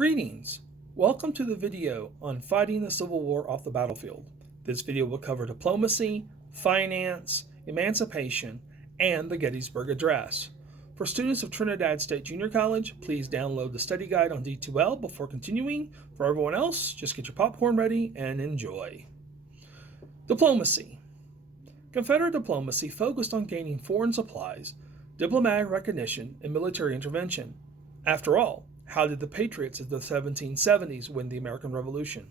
Greetings! Welcome to the video on fighting the Civil War off the battlefield. This video will cover diplomacy, finance, emancipation, and the Gettysburg Address. For students of Trinidad State Junior College, please download the study guide on D2L before continuing. For everyone else, just get your popcorn ready and enjoy. Diplomacy. Confederate diplomacy focused on gaining foreign supplies, diplomatic recognition, and military intervention. After all, how did the Patriots of the 1770s win the American Revolution?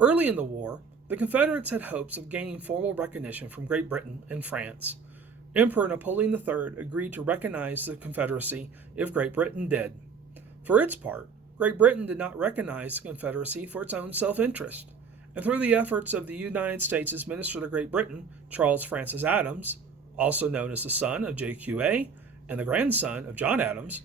Early in the war, the Confederates had hopes of gaining formal recognition from Great Britain and France. Emperor Napoleon III agreed to recognize the Confederacy if Great Britain did. For its part, Great Britain did not recognize the Confederacy for its own self-interest, and through the efforts of the United States' Minister to Great Britain, Charles Francis Adams, also known as the son of JQA and the grandson of John Adams,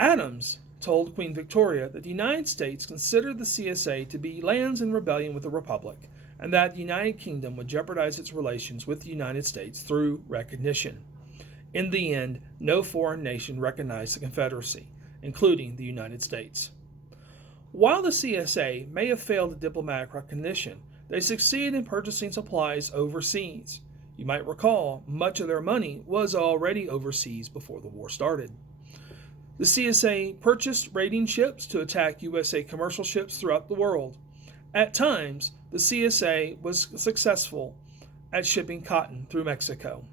Adams told Queen Victoria that the United States considered the CSA to be lands in rebellion with the Republic, and that the United Kingdom would jeopardize its relations with the United States through recognition. In the end, no foreign nation recognized the Confederacy, including the United States. While the CSA may have failed at diplomatic recognition, they succeeded in purchasing supplies overseas. You might recall, much of their money was already overseas before the war started. The CSA purchased raiding ships to attack USA commercial ships throughout the world. At times, the CSA was successful at shipping cotton through Mexico.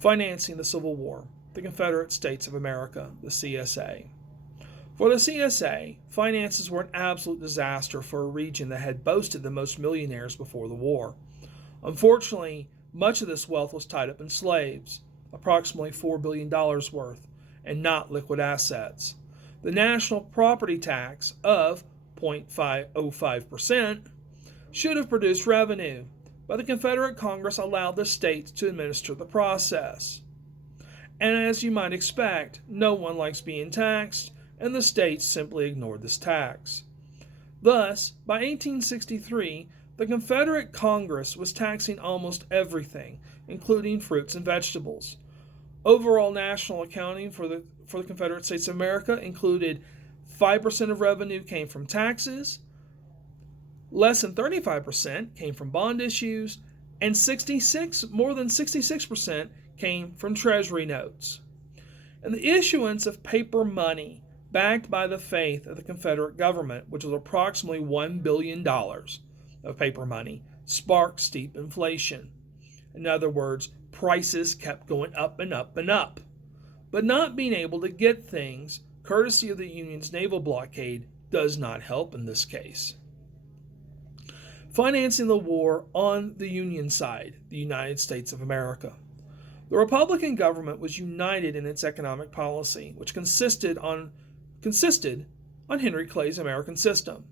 Financing the Civil War, the Confederate States of America, the CSA. For the CSA, finances were an absolute disaster for a region that had boasted the most millionaires before the war. Unfortunately, much of this wealth was tied up in slaves, approximately $4 billion worth, and not liquid assets. The national property tax of 0.505% should have produced revenue, but the Confederate Congress allowed the states to administer the process. And as you might expect, no one likes being taxed, and the states simply ignored this tax. Thus, by 1863, the Confederate Congress was taxing almost everything, including fruits and vegetables. Overall national accounting for the Confederate States of America included 5% of revenue came from taxes, less than 35% came from bond issues, and more than 66% came from treasury notes. And the issuance of paper money backed by the faith of the Confederate government, which was approximately $1 billion of paper money, sparked steep inflation. In other words, prices kept going up and up and up. But not being able to get things, courtesy of the Union's naval blockade, does not help in this case. Financing the war on the Union side, the United States of America. The Republican government was united in its economic policy, which consisted on Henry Clay's American system.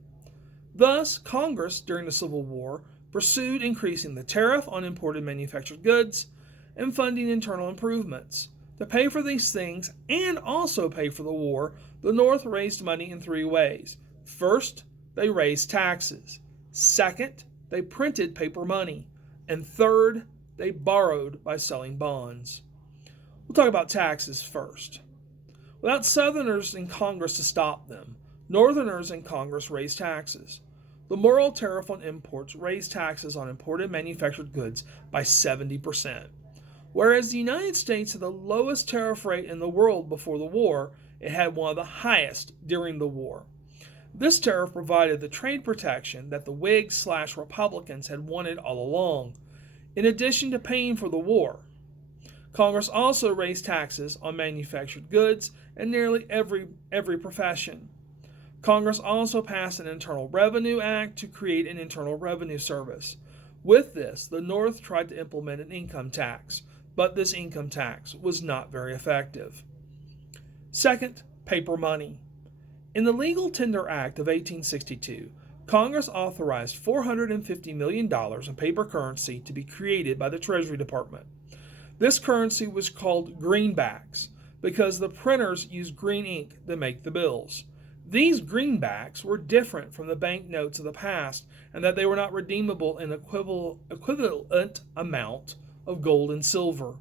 Thus, Congress, during the Civil War, pursued increasing the tariff on imported manufactured goods and funding internal improvements. To pay for these things and also pay for the war, the North raised money in three ways. First, they raised taxes. Second, they printed paper money. And third, they borrowed by selling bonds. We'll talk about taxes first. Without Southerners in Congress to stop them, Northerners in Congress raised taxes. The Morrill tariff on imports raised taxes on imported manufactured goods by 70%. Whereas the United States had the lowest tariff rate in the world before the war, it had one of the highest during the war. This tariff provided the trade protection that the Whigs/Republicans had wanted all along, in addition to paying for the war. Congress also raised taxes on manufactured goods and nearly every profession. Congress also passed an Internal Revenue Act to create an Internal Revenue Service. With this, the North tried to implement an income tax, but this income tax was not very effective. Second, paper money. In the Legal Tender Act of 1862, Congress authorized $450 million in paper currency to be created by the Treasury Department. This currency was called greenbacks because the printers used green ink to make the bills. These greenbacks were different from the banknotes of the past in that they were not redeemable in equivalent amount of gold and silver.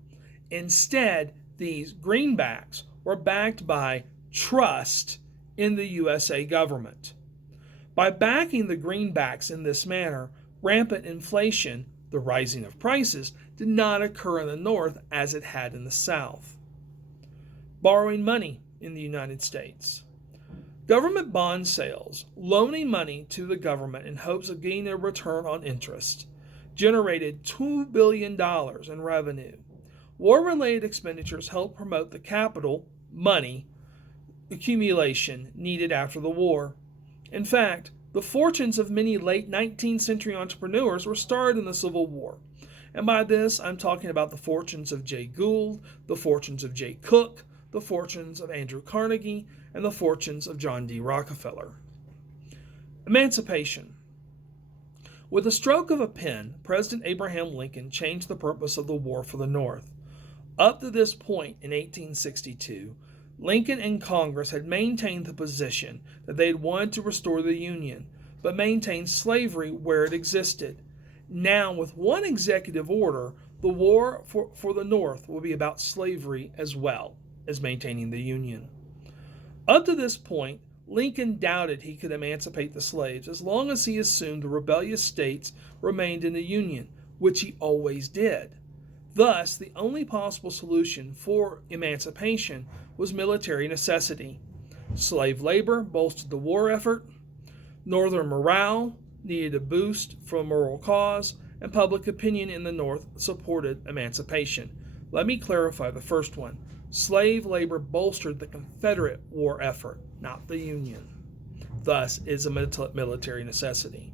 Instead, these greenbacks were backed by trust in the USA government. By backing the greenbacks in this manner, rampant inflation, the rising of prices, did not occur in the North as it had in the South. Borrowing money in the United States. Government bond sales, loaning money to the government in hopes of getting a return on interest, generated $2 billion in revenue. War-related expenditures helped promote the capital, money, accumulation needed after the war. In fact, the fortunes of many late 19th century entrepreneurs were started in the Civil War. And by this, I'm talking about the fortunes of Jay Gould, the fortunes of Jay Cooke, the fortunes of Andrew Carnegie, and the fortunes of John D. Rockefeller. Emancipation. With a stroke of a pen, President Abraham Lincoln changed the purpose of the war for the North. Up to this point in 1862, Lincoln and Congress had maintained the position that they had wanted to restore the Union, but maintain slavery where it existed. Now, with one executive order, the war for the North will be about slavery as well as maintaining the Union. Up to this point, Lincoln doubted he could emancipate the slaves as long as he assumed the rebellious states remained in the Union, which he always did. Thus, the only possible solution for emancipation was military necessity. Slave labor bolstered the war effort, Northern morale needed a boost for a moral cause, and public opinion in the North supported emancipation. Let me clarify the first one. Slave labor bolstered the Confederate war effort, not the Union. Thus, it is a military necessity.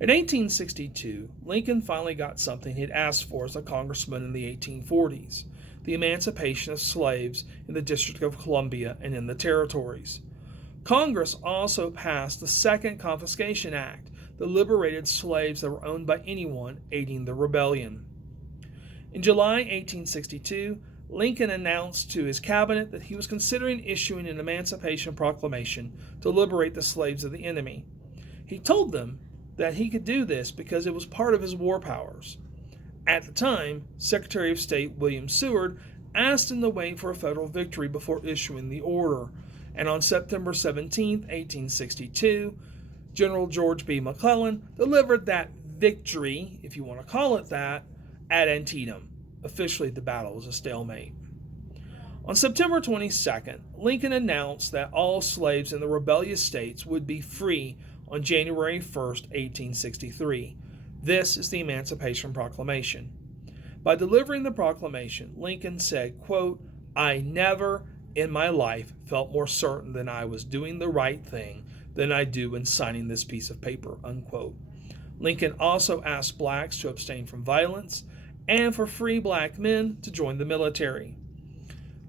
In 1862, Lincoln finally got something he had asked for as a congressman in the 1840s, the emancipation of slaves in the District of Columbia and in the territories. Congress also passed the Second Confiscation Act that liberated slaves that were owned by anyone aiding the rebellion. In July 1862, Lincoln announced to his cabinet that he was considering issuing an Emancipation Proclamation to liberate the slaves of the enemy. He told them that he could do this because it was part of his war powers. At the time, Secretary of State William Seward asked him to wait for a federal victory before issuing the order, and on September 17, 1862, General George B. McClellan delivered that victory, if you want to call it that, at Antietam. Officially, the battle was a stalemate. On September 22nd, Lincoln announced that all slaves in the rebellious states would be free on January 1st, 1863. This is the Emancipation Proclamation. By delivering the proclamation, Lincoln said, quote, "I never in my life felt more certain that I was doing the right thing than I do in signing this piece of paper," unquote. Lincoln also asked blacks to abstain from violence and for free black men to join the military.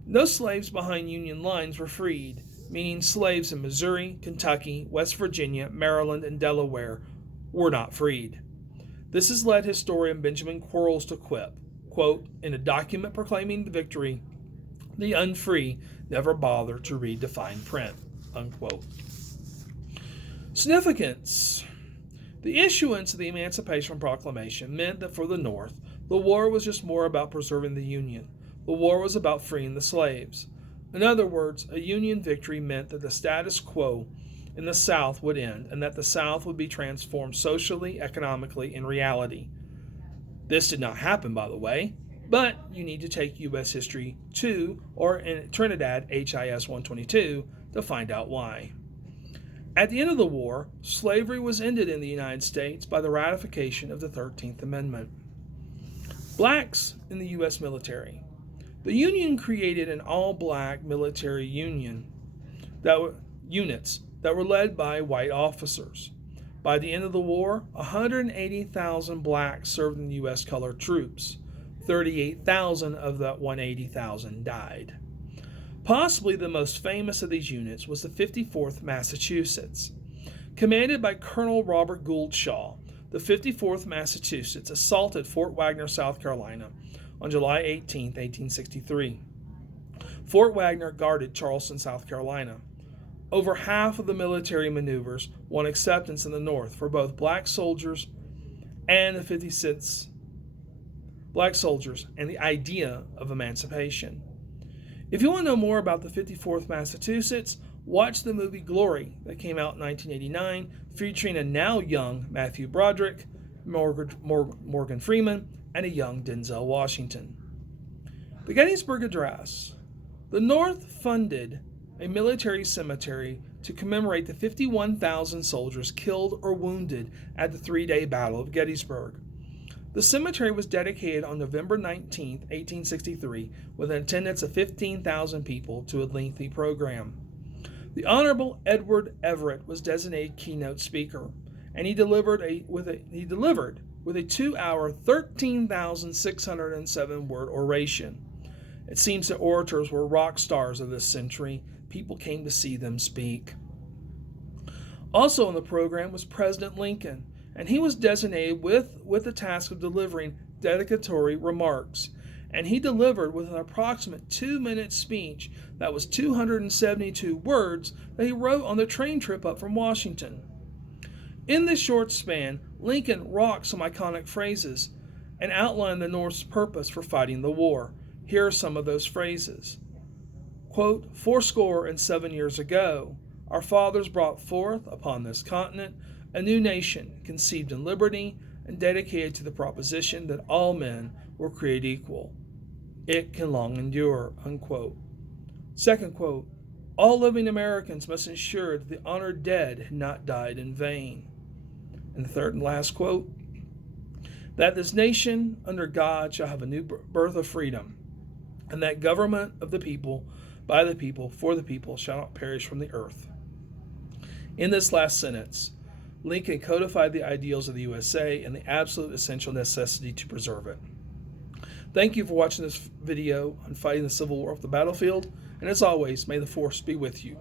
No slaves behind Union lines were freed, meaning slaves in Missouri, Kentucky, West Virginia, Maryland, and Delaware were not freed. This has led historian Benjamin Quarles to quip, quote, "In a document proclaiming the victory, the unfree never bother to read the fine print," unquote. Significance. The issuance of the Emancipation Proclamation meant that for the North, the war was just more about preserving the Union. The war was about freeing the slaves. In other words, a Union victory meant that the status quo in the South would end and that the South would be transformed socially, economically, in reality. This did not happen, by the way, but you need to take U.S. History 2 or in Trinidad HIS 122 to find out why. At the end of the war, slavery was ended in the United States by the ratification of the 13th Amendment. Blacks in the U.S. military. The Union created an all-black military units that were led by white officers. By the end of the war, 180,000 blacks served in the U.S. colored troops. 38,000 of that 180,000 died. Possibly the most famous of these units was the 54th Massachusetts. Commanded by Colonel Robert Gould Shaw, the 54th Massachusetts assaulted Fort Wagner, South Carolina, on July 18, 1863. Fort Wagner guarded Charleston, South Carolina. Over half of the military maneuvers won acceptance in the North for both black soldiers and the 56 black soldiers and the idea of emancipation. If you want to know more about the 54th Massachusetts, watch the movie Glory that came out in 1989, featuring a now young Matthew Broderick, Morgan Freeman, and a young Denzel Washington. The Gettysburg Address. The North funded a military cemetery to commemorate the 51,000 soldiers killed or wounded at the three-day Battle of Gettysburg. The cemetery was dedicated on November 19, 1863, with an attendance of 15,000 people to a lengthy program. The Honorable Edward Everett was designated keynote speaker, and he delivered with a 2-hour, 13,607-word oration. It seems that orators were rock stars of this century. People came to see them speak. Also on the program was President Lincoln, and he was designated with the task of delivering dedicatory remarks. And he delivered with an approximate 2-minute speech that was 272 words that he wrote on the train trip up from Washington. In this short span, Lincoln rocked some iconic phrases and outlined the North's purpose for fighting the war. Here are some of those phrases. Quote, 7 years ago, our fathers brought forth upon this continent a new nation conceived in liberty and dedicated to the proposition that all men were created equal. It can long endure, unquote. Second quote, all living Americans must ensure that the honored dead had not died in vain. And the third and last quote, that this nation under God shall have a new birth of freedom, and that government of the people, by the people, for the people, shall not perish from the earth. In this last sentence, Lincoln codified the ideals of the USA and the absolute essential necessity to preserve it. Thank you for watching this video on fighting the Civil War off the battlefield, and as always, may the Force be with you.